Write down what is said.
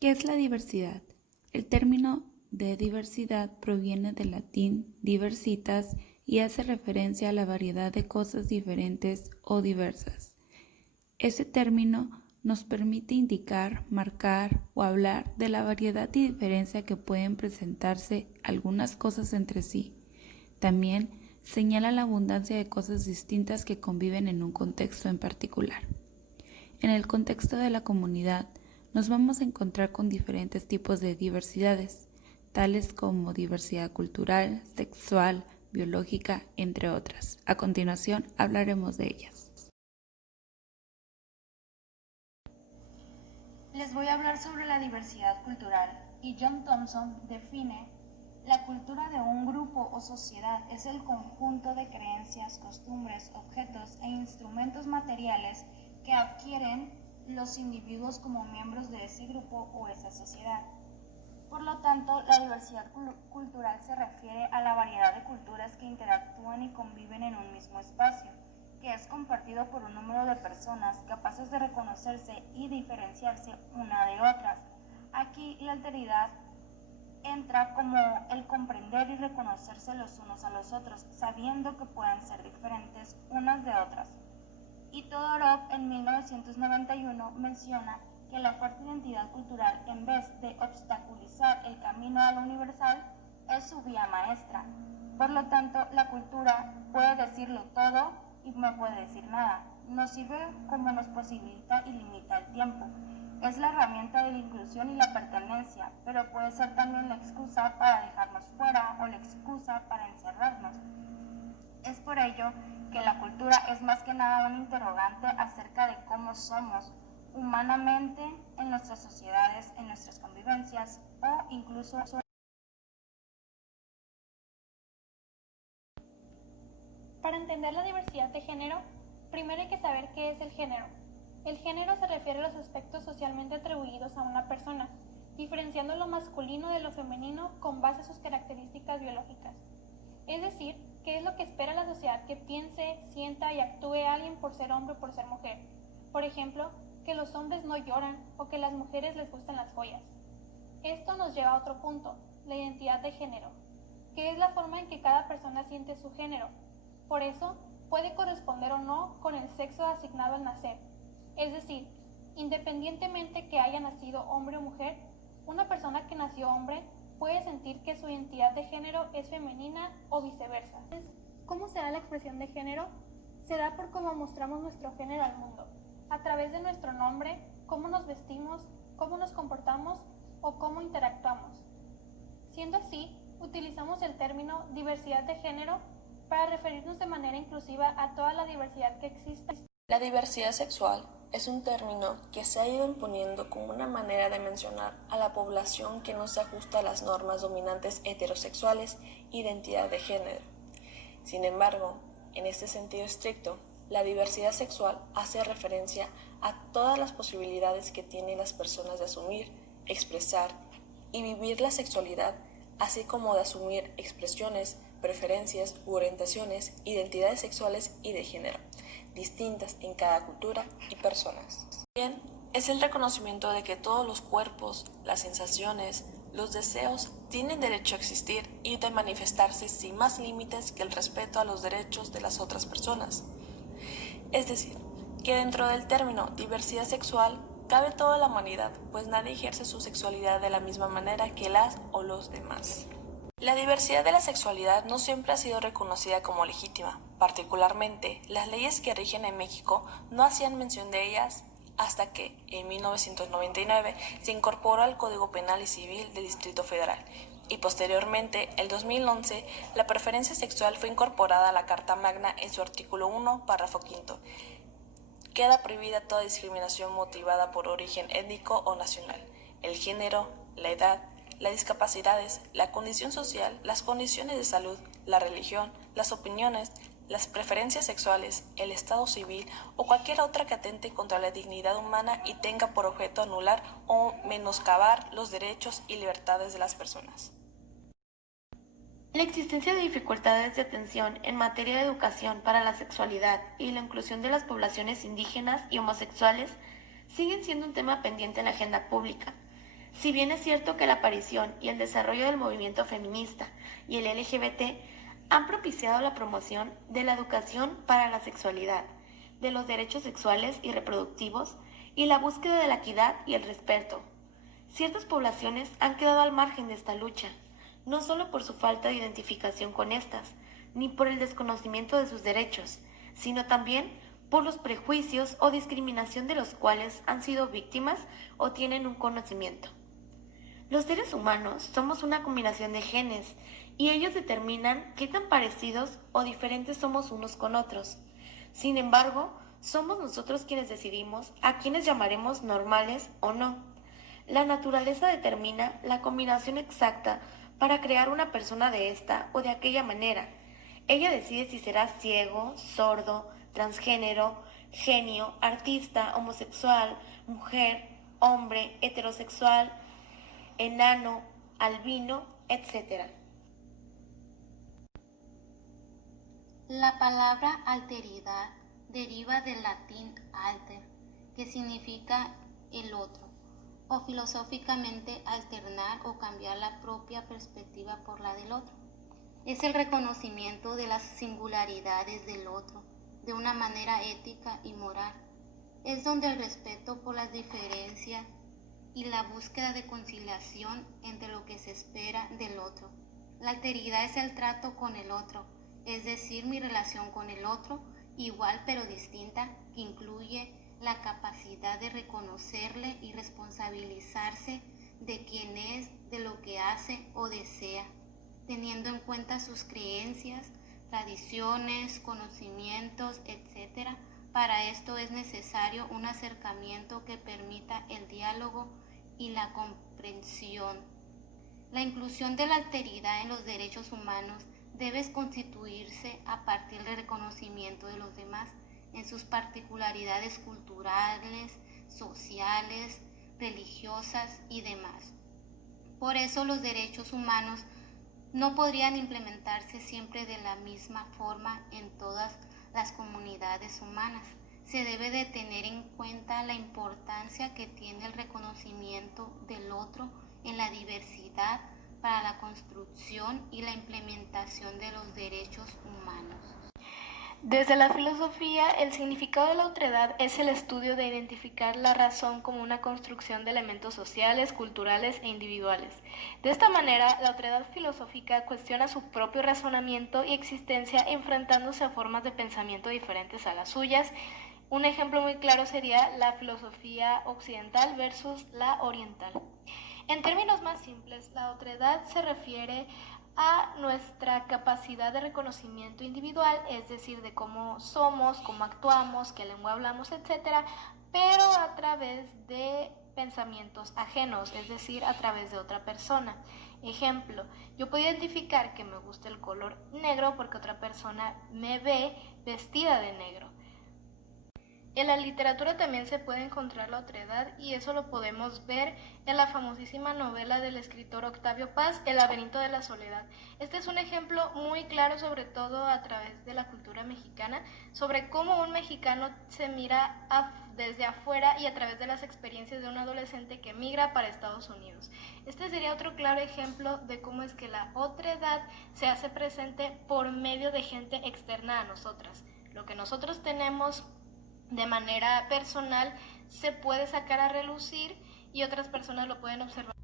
¿Qué es la diversidad? El término de diversidad proviene del latín diversitas y hace referencia a la variedad de cosas diferentes o diversas. Ese término nos permite indicar, marcar o hablar de la variedad y diferencia que pueden presentarse algunas cosas entre sí. También señala la abundancia de cosas distintas que conviven en un contexto en particular. En el contexto de la comunidad, nos vamos a encontrar con diferentes tipos de diversidades, tales como diversidad cultural, sexual, biológica, entre otras. A continuación, hablaremos de ellas. Les voy a hablar sobre la diversidad cultural y John Thompson define: la cultura de un grupo o sociedad es el conjunto de creencias, costumbres, objetos e instrumentos materiales que adquieren los individuos como miembros de ese grupo o esa sociedad. Por lo tanto, la diversidad cultural se refiere a la variedad de culturas que interactúan y conviven en un mismo espacio, que es compartido por un número de personas capaces de reconocerse y diferenciarse una de otras. Aquí la alteridad entra como el comprender y reconocerse los unos a los otros, sabiendo que pueden ser diferentes unas de otras. Y Todorov en 1991 menciona que la fuerte identidad cultural, en vez de obstaculizar el camino a lo universal, es su vía maestra. Por lo tanto, la cultura puede decirlo todo y no puede decir nada. Nos sirve como nos posibilita y limita el tiempo. Es la herramienta de la inclusión y la pertenencia, pero puede ser también la excusa para dejarnos fuera o la excusa para encerrarnos. Es por ello que la cultura es más que nada un interrogante acerca de cómo somos humanamente en nuestras sociedades, en nuestras convivencias o incluso. Para entender la diversidad de género, primero hay que saber qué es el género. El género se refiere a los aspectos socialmente atribuidos a una persona, diferenciando lo masculino de lo femenino con base a sus características biológicas. Es decir, qué es lo que espera la sociedad que piense, sienta y actúe alguien por ser hombre o por ser mujer. Por ejemplo, que los hombres no lloran o que a las mujeres les gustan las joyas. Esto nos lleva a otro punto, la identidad de género, que es la forma en que cada persona siente su género. Por eso, puede corresponder o no con el sexo asignado al nacer. Es decir, independientemente que haya nacido hombre o mujer, una persona que nació hombre puede sentir que su identidad de género es femenina o viceversa. ¿Cómo se da la expresión de género? Se da por cómo mostramos nuestro género al mundo, a través de nuestro nombre, cómo nos vestimos, cómo nos comportamos o cómo interactuamos. Siendo así, utilizamos el término diversidad de género para referirnos de manera inclusiva a toda la diversidad que existe. La diversidad sexual es un término que se ha ido imponiendo como una manera de mencionar a la población que no se ajusta a las normas dominantes heterosexuales, identidad de género. Sin embargo, en este sentido estricto, la diversidad sexual hace referencia a todas las posibilidades que tienen las personas de asumir, expresar y vivir la sexualidad, así como de asumir expresiones, preferencias u orientaciones, identidades sexuales y de género, distintas en cada cultura y personas. También es el reconocimiento de que todos los cuerpos, las sensaciones, los deseos tienen derecho a existir y de manifestarse sin más límites que el respeto a los derechos de las otras personas. Es decir, que dentro del término diversidad sexual cabe toda la humanidad, pues nadie ejerce su sexualidad de la misma manera que las o los demás. La diversidad de la sexualidad no siempre ha sido reconocida como legítima. Particularmente, las leyes que rigen en México no hacían mención de ellas hasta que, en 1999, se incorporó al Código Penal y Civil del Distrito Federal, y posteriormente, en 2011, la preferencia sexual fue incorporada a la Carta Magna en su artículo 1, párrafo 5. Queda prohibida toda discriminación motivada por origen étnico o nacional, el género, la edad, las discapacidades, la condición social, las condiciones de salud, la religión, las opiniones, las preferencias sexuales, el estado civil o cualquier otra que atente contra la dignidad humana y tenga por objeto anular o menoscabar los derechos y libertades de las personas. La existencia de dificultades de atención en materia de educación para la sexualidad y la inclusión de las poblaciones indígenas y homosexuales siguen siendo un tema pendiente en la agenda pública. Si bien es cierto que la aparición y el desarrollo del movimiento feminista y el LGBT han propiciado la promoción de la educación para la sexualidad, de los derechos sexuales y reproductivos y la búsqueda de la equidad y el respeto, ciertas poblaciones han quedado al margen de esta lucha, no solo por su falta de identificación con estas, ni por el desconocimiento de sus derechos, sino también por los prejuicios o discriminación de los cuales han sido víctimas o tienen un conocimiento. Los seres humanos somos una combinación de genes y ellos determinan qué tan parecidos o diferentes somos unos con otros. Sin embargo, somos nosotros quienes decidimos a quienes llamaremos normales o no. La naturaleza determina la combinación exacta para crear una persona de esta o de aquella manera. Ella decide si será ciego, sordo, transgénero, genio, artista, homosexual, mujer, hombre, heterosexual, enano, albino, etc. La palabra alteridad deriva del latín alter, que significa el otro, o filosóficamente alternar o cambiar la propia perspectiva por la del otro. Es el reconocimiento de las singularidades del otro, de una manera ética y moral. Es donde el respeto por las diferencias y la búsqueda de conciliación entre lo que se espera del otro. La alteridad es el trato con el otro, es decir, mi relación con el otro, igual pero distinta, que incluye la capacidad de reconocerle y responsabilizarse de quién es, de lo que hace o desea, teniendo en cuenta sus creencias, tradiciones, conocimientos, etc. Para esto es necesario un acercamiento que permita el diálogo y la comprensión. La inclusión de la alteridad en los derechos humanos debe constituirse a partir del reconocimiento de los demás en sus particularidades culturales, sociales, religiosas y demás. Por eso los derechos humanos no podrían implementarse siempre de la misma forma en todas las comunidades humanas. Se debe de tener en cuenta la importancia que tiene el reconocimiento del otro en la diversidad para la construcción y la implementación de los derechos humanos. Desde la filosofía, el significado de la otredad es el estudio de identificar la razón como una construcción de elementos sociales, culturales e individuales. De esta manera, la otredad filosófica cuestiona su propio razonamiento y existencia enfrentándose a formas de pensamiento diferentes a las suyas. Un ejemplo muy claro sería la filosofía occidental versus la oriental. En términos más simples, la otredad se refiere a nuestra capacidad de reconocimiento individual, es decir, de cómo somos, cómo actuamos, qué lengua hablamos, etc., pero a través de pensamientos ajenos, es decir, a través de otra persona. Ejemplo, yo puedo identificar que me gusta el color negro porque otra persona me ve vestida de negro. En la literatura también se puede encontrar la otredad y eso lo podemos ver en la famosísima novela del escritor Octavio Paz, El laberinto de la soledad. Este es un ejemplo muy claro, sobre todo a través de la cultura mexicana, sobre cómo un mexicano se mira desde afuera y a través de las experiencias de un adolescente que migra para Estados Unidos. Este sería otro claro ejemplo de cómo es que la otredad se hace presente por medio de gente externa a nosotras. Lo que nosotros tenemos de manera personal se puede sacar a relucir y otras personas lo pueden observar.